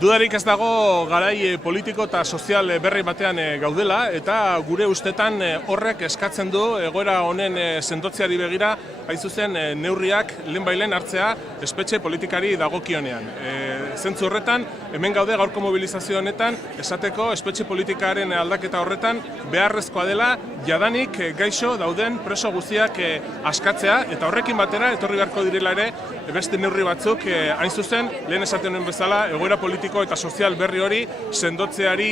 Dudarik ez dago garai politiko eta sozial berri batean gaudela, eta gure ustetan horrek eskatzen du egoera honen sendotzeari begira, hain zuzen neurriak lehenbailen hartzea espetxe politikari dagokionean. Zentzu horretan, hemen gaude gaurko mobilizazio honetan, esateko espetxe politikaren aldaketa horretan beharrezkoa dela jadanik gaixo dauden preso guztiak askatzea, eta horrekin batera etorri beharko direla ere beste neurri batzuk hain zuzen lehen esaten nuen bezala egoera politiko eta sozial berri hori sendotzeari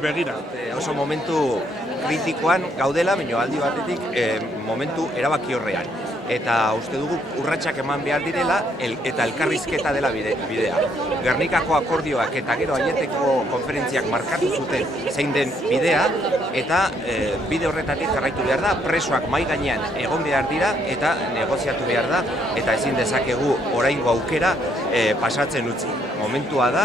begira. Oso momentu kritikoan gaudela, baina aldi batetik momentu erabakiorrean. Eta uste dugu urratsak eman behar direla eta elkarrizketa dela bidea. Gernikako akordioak eta gero Aieteko konferentziak markatu zuten zein den bidea, eta bide horretatik jarraitu behar da, presoak mahai gainean egon behar dira eta negoziatu behar da, eta ezin dezakegu oraingo aukera pasatzen utzi. Momentua da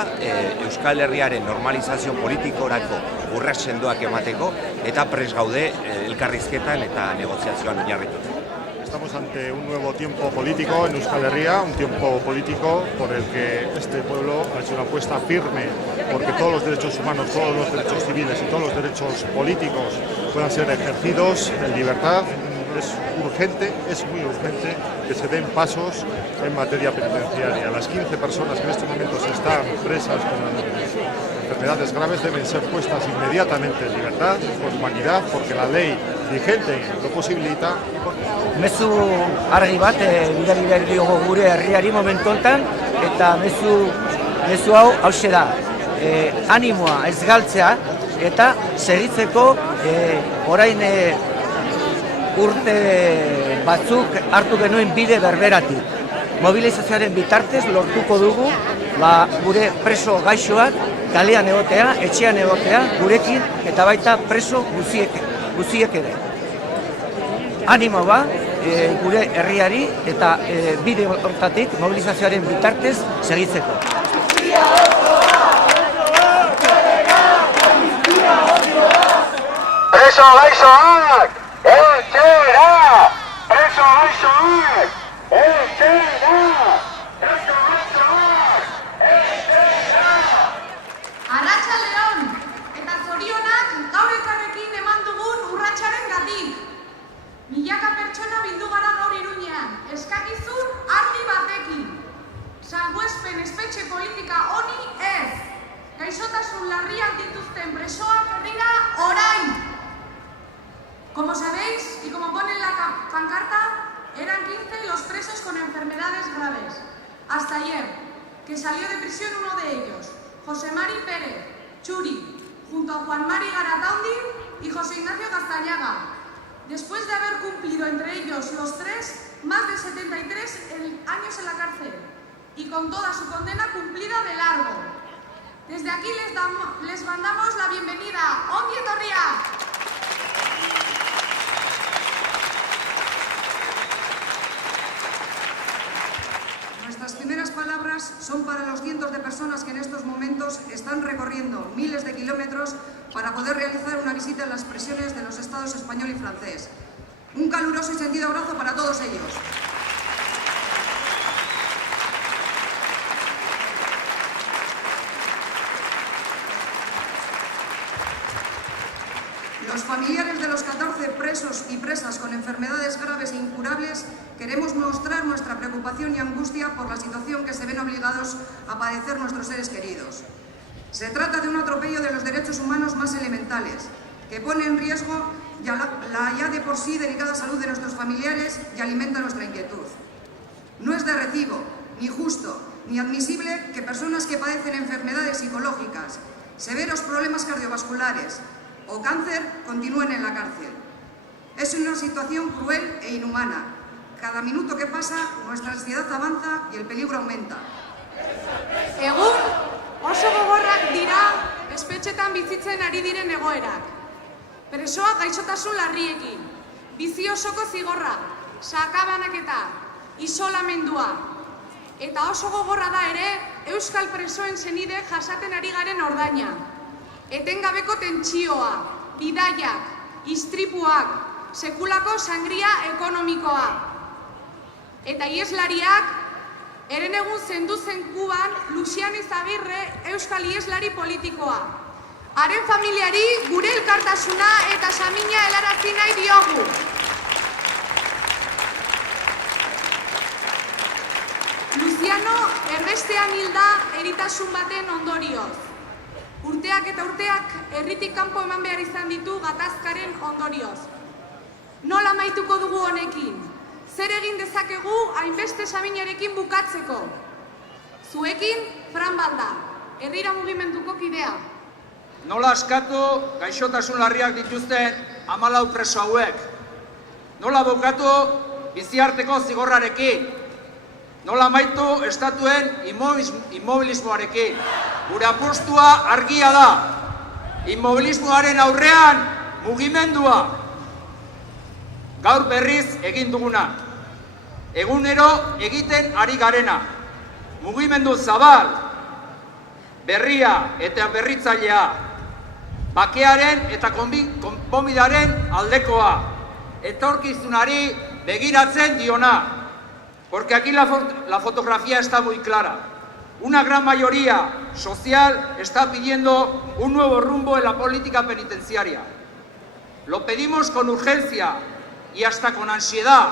Euskal Herriaren normalizazio politikorako urrats sendoak emateko eta prest gaude elkarrizketan eta negoziazioan oinarrituta. Estamos ante un nuevo tiempo político en Euskal Herria, un tiempo político por el que este pueblo ha hecho una apuesta firme porque todos los derechos humanos, todos los derechos civiles y todos los derechos políticos puedan ser ejercidos en libertad. Es urgente, es muy urgente que se den pasos en materia penitenciaria. Las 15 personas que en estos momentos están presas con enfermedades graves deben ser puestas inmediatamente en libertad, con humanidad, porque la ley vigente lo posibilita. Mezu argi bat bidali behar diogu gure herriari momentu honetan, eta mezu hau hauxe da. Animoa ez galtzea eta segitzeko orain urte batzuk hartu genuen bide berberatik. Mobilizazioaren bitartez lortuko dugu gure preso gaixoak kalean egotea, etxean egotea, gurekin eta baita preso guziek ere. Animo gure herriari eta bide hortatik mobilizazioaren bitartez segitzeko. Preso gaixoak! Etxera! Preso gaixoak! Etxera! Preso gaixoak! Etxera! Arratsaldeon eta zorionak gaur elkarrekin eman dugun urratsaren gatik. Milaka pertsona bildu gara gaur Iruñean, eskakizun argi batekin. Salbuespen espetxe politika honi ez. Gaixotasun larriak dituzten presoak herrira orain. Como sabéis, y como pone en la pancarta, eran 15 los presos con enfermedades graves. Hasta ayer, que salió de prisión uno de ellos, José Mari Pérez, Churi, junto a Juan Mari Garataundi y José Ignacio Castañaga. Después de haber cumplido entre ellos los tres más de 73 años en la cárcel y con toda su condena cumplida de largo. Desde aquí les mandamos la bienvenida. ¡Ongi etorria! Nuestras primeras palabras son para los cientos de personas que en estos momentos están recorriendo miles de kilómetros para poder realizar una visita en las prisiones de los estados español y francés. Un caluroso y sentido abrazo para todos ellos. Los familiares de los 14 presos y presas con enfermedades graves e incurables queremos mostrar nuestra preocupación y angustia por la situación que se ven obligados a padecer nuestros seres queridos. Se trata de un atropello de los derechos humanos más elementales, que pone en riesgo la ya de por sí delicada salud de nuestros familiares y alimenta nuestra inquietud. No es de recibo, ni justo, ni admisible que personas que padecen enfermedades psicológicas, severos problemas cardiovasculares o cáncer continúen en la cárcel. Es una situación cruel e inhumana. Cada minuto que pasa, nuestra ansiedad avanza y el peligro aumenta. Egun, oso gogorrak dira espetxetan bizitzen ari diren egoerak. Presoak gaixotasun larriekin, bizi osoko zigorra, sakabanaketa, isolamendua. Eta oso gogorra da ere Euskal presoen senide jasaten ari garen ordaina. Etengabeko tentsioa, bidaiak, istripuak, sekulako sangria ekonomikoa. Eta ieslariak Herenegun zendu zen Kuban Luciano Izagirre euskal ieslari politikoa. Haren familiari gure elkartasuna eta samina helarazi nahi diogu. Luciano erbestean hilda eritasun baten ondorioz. Urteak eta urteak herritik kanpo eman behar izan ditu gatazkaren ondorioz. Nola amaituko dugu honekin? Zer egin dezakegu hainbeste saminarekin bukatzeko? Zuekin, Fran Balda, herrira mugimenduko kidea. Nola askatu gaixotasun larriak dituzten 14 preso hauek? Nola bukatu biziarteko zigorrarekin? Nola amaitu estatuen inmobilismoarekin? Gure apustua argia da. Inmobilismoaren aurrean mugimendua. Gaur berriz egin duguna. Egunero egiten ari garena. Mugimendu zabal, berria eta berritzailea. Bakearen eta konponbidaren aldekoa. Etorkizunari begiratzen diona. Porque aquí la fotografía está muy clara. Una gran mayoría social está pidiendo un nuevo rumbo en la política penitenciaria. Lo pedimos con urgencia y hasta con ansiedad,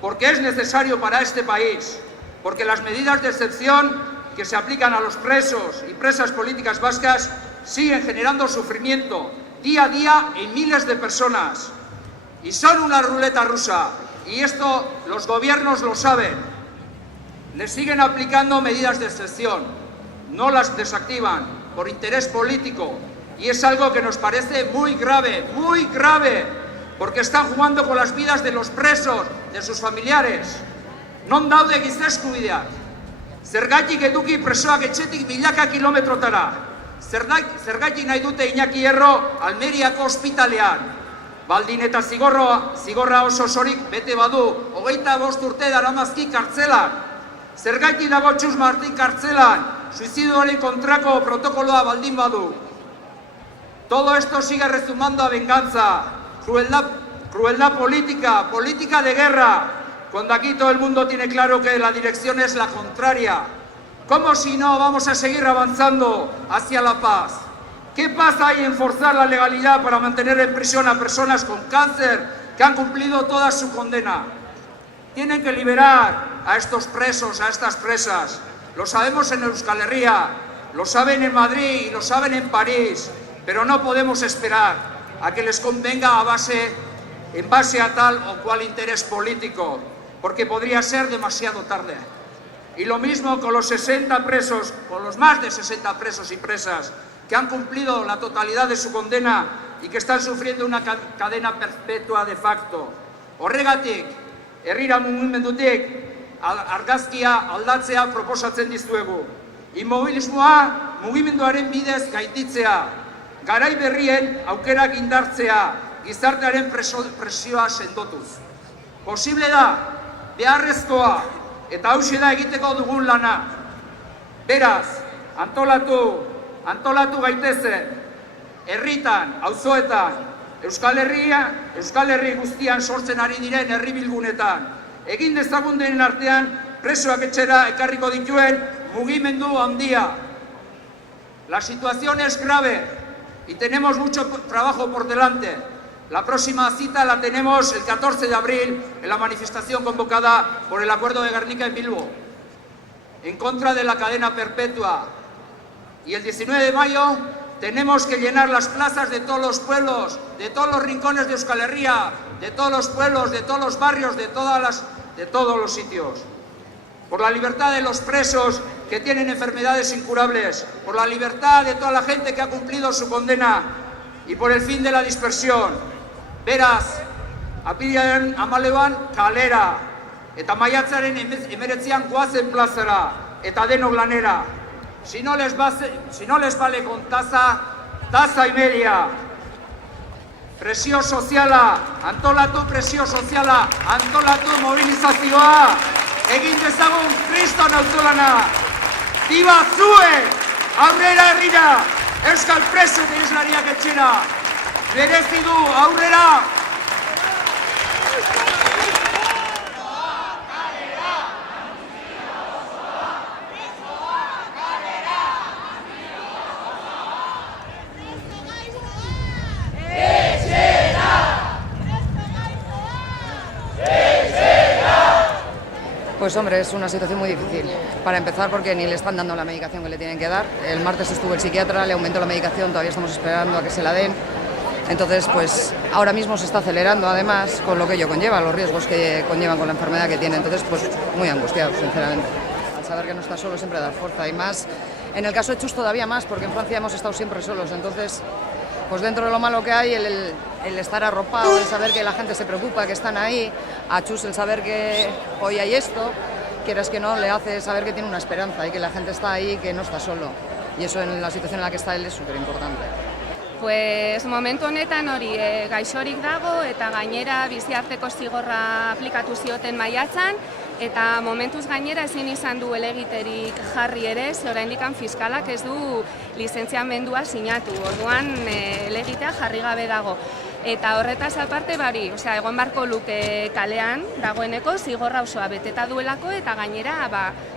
porque es necesario para este país, porque las medidas de excepción que se aplican a los presos y presas políticas vascas siguen generando sufrimiento día a día en miles de personas. Y son una ruleta rusa. Y esto los gobiernos lo saben. Les siguen aplicando medidas de excepción, no las desactivan por interés político. Y es algo que nos parece muy grave, porque están jugando con las vidas de los presos, de sus familiares. Non daude giza eskubideak. Zergatik eduki presoak etxetik milaka kilometrotara. Zergatik nahi dute Iñaki Erro Almeriako ospitalean. Baldin eta zigorra oso osorik bete badu, 25 urte daramazki kartzelan. Zergatik dago Txus Martin kartzelan, suizidioaren kontrako protokoloa baldin badu. Todo esto sigue rezumando a venganza, crueldad política, política de guerra, cuando aquí todo el mundo tiene claro que la dirección es la contraria. ¿Cómo si no vamos a seguir avanzando hacia la paz? ¿Qué pasa ahí en forzar la legalidad para mantener en prisión a personas con cáncer que han cumplido toda su condena? Tienen que liberar a estos presos, a estas presas. Lo sabemos en Euskal Herria, lo saben en Madrid y lo saben en París, pero no podemos esperar a que les convenga en base a tal o cual interés político, porque podría ser demasiado tarde. Y lo mismo con los 60 presos, con los más de 60 presos y presas, que han cumplido la totalidad de su condena y que están sufriendo una cadena perpetua de facto. Horregatik, herrira mugimendutik argazkia aldatzea proposatzen dizuegu. Inmobilismoa mugimenduaren bidez gainditzea, garai berrien aukerak indartzea, gizartearen presioa sendotuz. Posible da, beharrezkoa eta hauxe da egiteko dugun lana. Beraz, antolatu gaitezen, herritan, auzoetan, Euskal Herri guztian sortzen ari diren herri bilgunetan, egin dezagun denen artean presoak etxera ekarriko dituen mugimendu handia. La situación es grave y tenemos mucho trabajo por delante. La próxima cita la tenemos el 14 de abril en la manifestación convocada por el Acuerdo de Gernika en Bilbo, en contra de la cadena perpetua. Y el 19 de mayo tenemos que llenar las plazas de todos los pueblos, de todos los rincones de Euskal Herria, de todos los pueblos, de todos los barrios, de todos los sitios. Por la libertad de los presos que tienen enfermedades incurables, por la libertad de toda la gente que ha cumplido su condena y por el fin de la dispersión. Beraz, apirilaren 14an kalera, eta maiatzaren 19an goazen plazara, eta denok lanera. Si no les vale con taza y media. Presio soziala, antolatu presio soziala, antolatu mobilizazioa. Egin dezagun kriston auzolana. Biba zue, aurrera herrira, euskal preso eta islariak etxera. Merezi du, aurrera! Pues hombre, es una situación muy difícil. Para empezar, porque ni le están dando la medicación que le tienen que dar. El martes estuvo el psiquiatra, le aumentó la medicación, todavía estamos esperando a que se la den. Entonces, pues ahora mismo se está acelerando, además, con lo que ello conlleva, los riesgos que conllevan con la enfermedad que tiene. Entonces, pues muy angustiado, sinceramente. Al saber que no está solo siempre da fuerza, y más, en el caso de Chus todavía más, porque en Francia hemos estado siempre solos. Entonces, pues dentro de lo malo que hay, el estar arropado, el saber que la gente se preocupa, que están ahí, a Chus el saber que hoy hay esto, quieras que no, le hace saber que tiene una esperanza y que la gente está ahí y que no está solo. Y eso en la situación en la que está él es súper importante. Pues momentu honetan hori gaixorik dago eta gainera biziarteko zigorra aplikatu zioten maiatzan, eta momentuz gainera ezin izan du helegiterik jarri ere, ze oraindikan fiskalak ez du lizentziamendua sinatu. Orduan helegitea jarri gabe dago. Eta horretaz aparte bari, egon barko luke kalean dagoeneko zigorra osoa beteta duelako eta gainera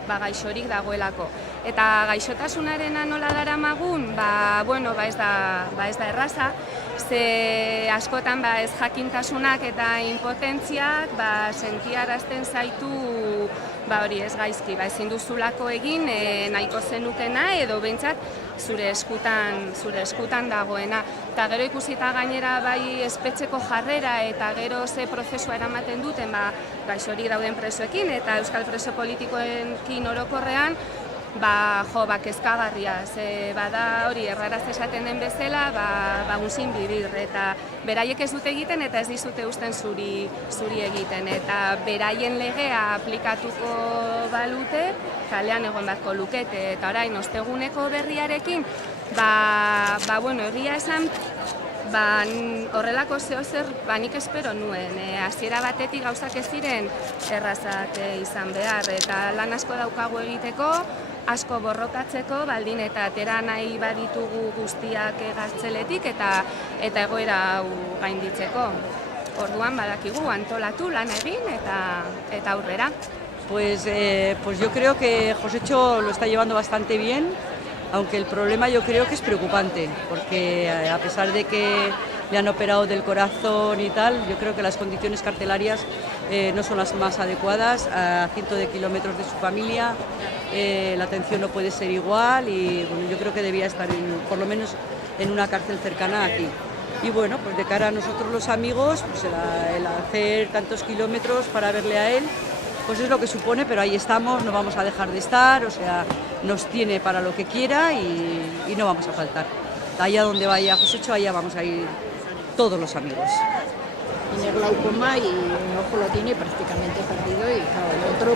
gaixorik dagoelako. Eta gaixotasunarena nola daramagun, ez da erraza, ze askotan ez jakintasunak eta impotentziak sentiarazten zaitu hori ez gaizki, ezin duzulako egin nahiko zenukena edo behintzat zure eskutan dagoena. Eta gero ikusita gainera bai espetxeko jarrera eta gero ze prozesua eramaten duten gaixorik dauden presoekin eta euskal preso politikoekin orokorrean, kezkagarria, ze bada hori erraraz esaten den bezala, unsin bibir, eta beraiek ez dute egiten eta ez dizute usten zuri egiten, eta beraien legea aplikatuko balute, kalean egon beharko lukete, eta orain osteguneko berriarekin, egia esan, horrelako zehozer nik espero nuen. Hasiera batetik gauzak ez ziren errazak izan behar, eta lan asko daukagu egiteko, asko borrokatzeko, baldin eta atera nahi baditugu guztiak gartzeletik eta egoera hau gainditzeko. Orduan badakigu antolatu lan egin eta aurrera. Pues yo creo que Josécho lo está llevando bastante bien, aunque el problema yo creo que es preocupante, porque a pesar de que le han operado del corazón y tal, yo creo que las condiciones carcelarias no son las más adecuadas, a cientos de kilómetros de su familia, la atención no puede ser igual y yo creo que debía estar por lo menos en una cárcel cercana aquí. Y bueno, pues de cara a nosotros los amigos, pues el hacer tantos kilómetros para verle a él, pues es lo que supone, pero ahí estamos, no vamos a dejar de estar, nos tiene para lo que quiera y no vamos a faltar. Allá donde vaya Josécho, allá vamos a ir todos los amigos. Tiene glaucoma y un ojo lo tiene prácticamente perdido y claro, el otro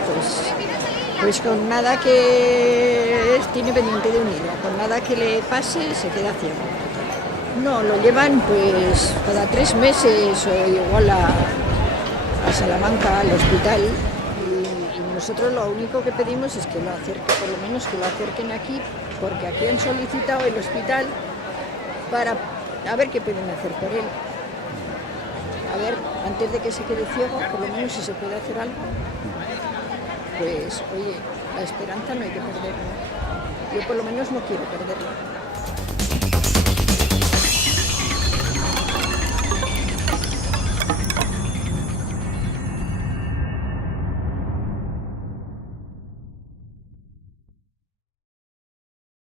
pues con nada que tiene pendiente de un hilo, con nada que le pase se queda ciego. No, lo llevan pues cada 3 meses o igual a Salamanca, al hospital. Nosotros lo único que pedimos es que lo acerquen, por lo menos que lo acerquen aquí, porque aquí han solicitado el hospital para a ver qué pueden hacer por él. A ver, antes de que se quede ciego, por lo menos si se puede hacer algo, pues oye, la esperanza no hay que perderla. Yo por lo menos no quiero perderla.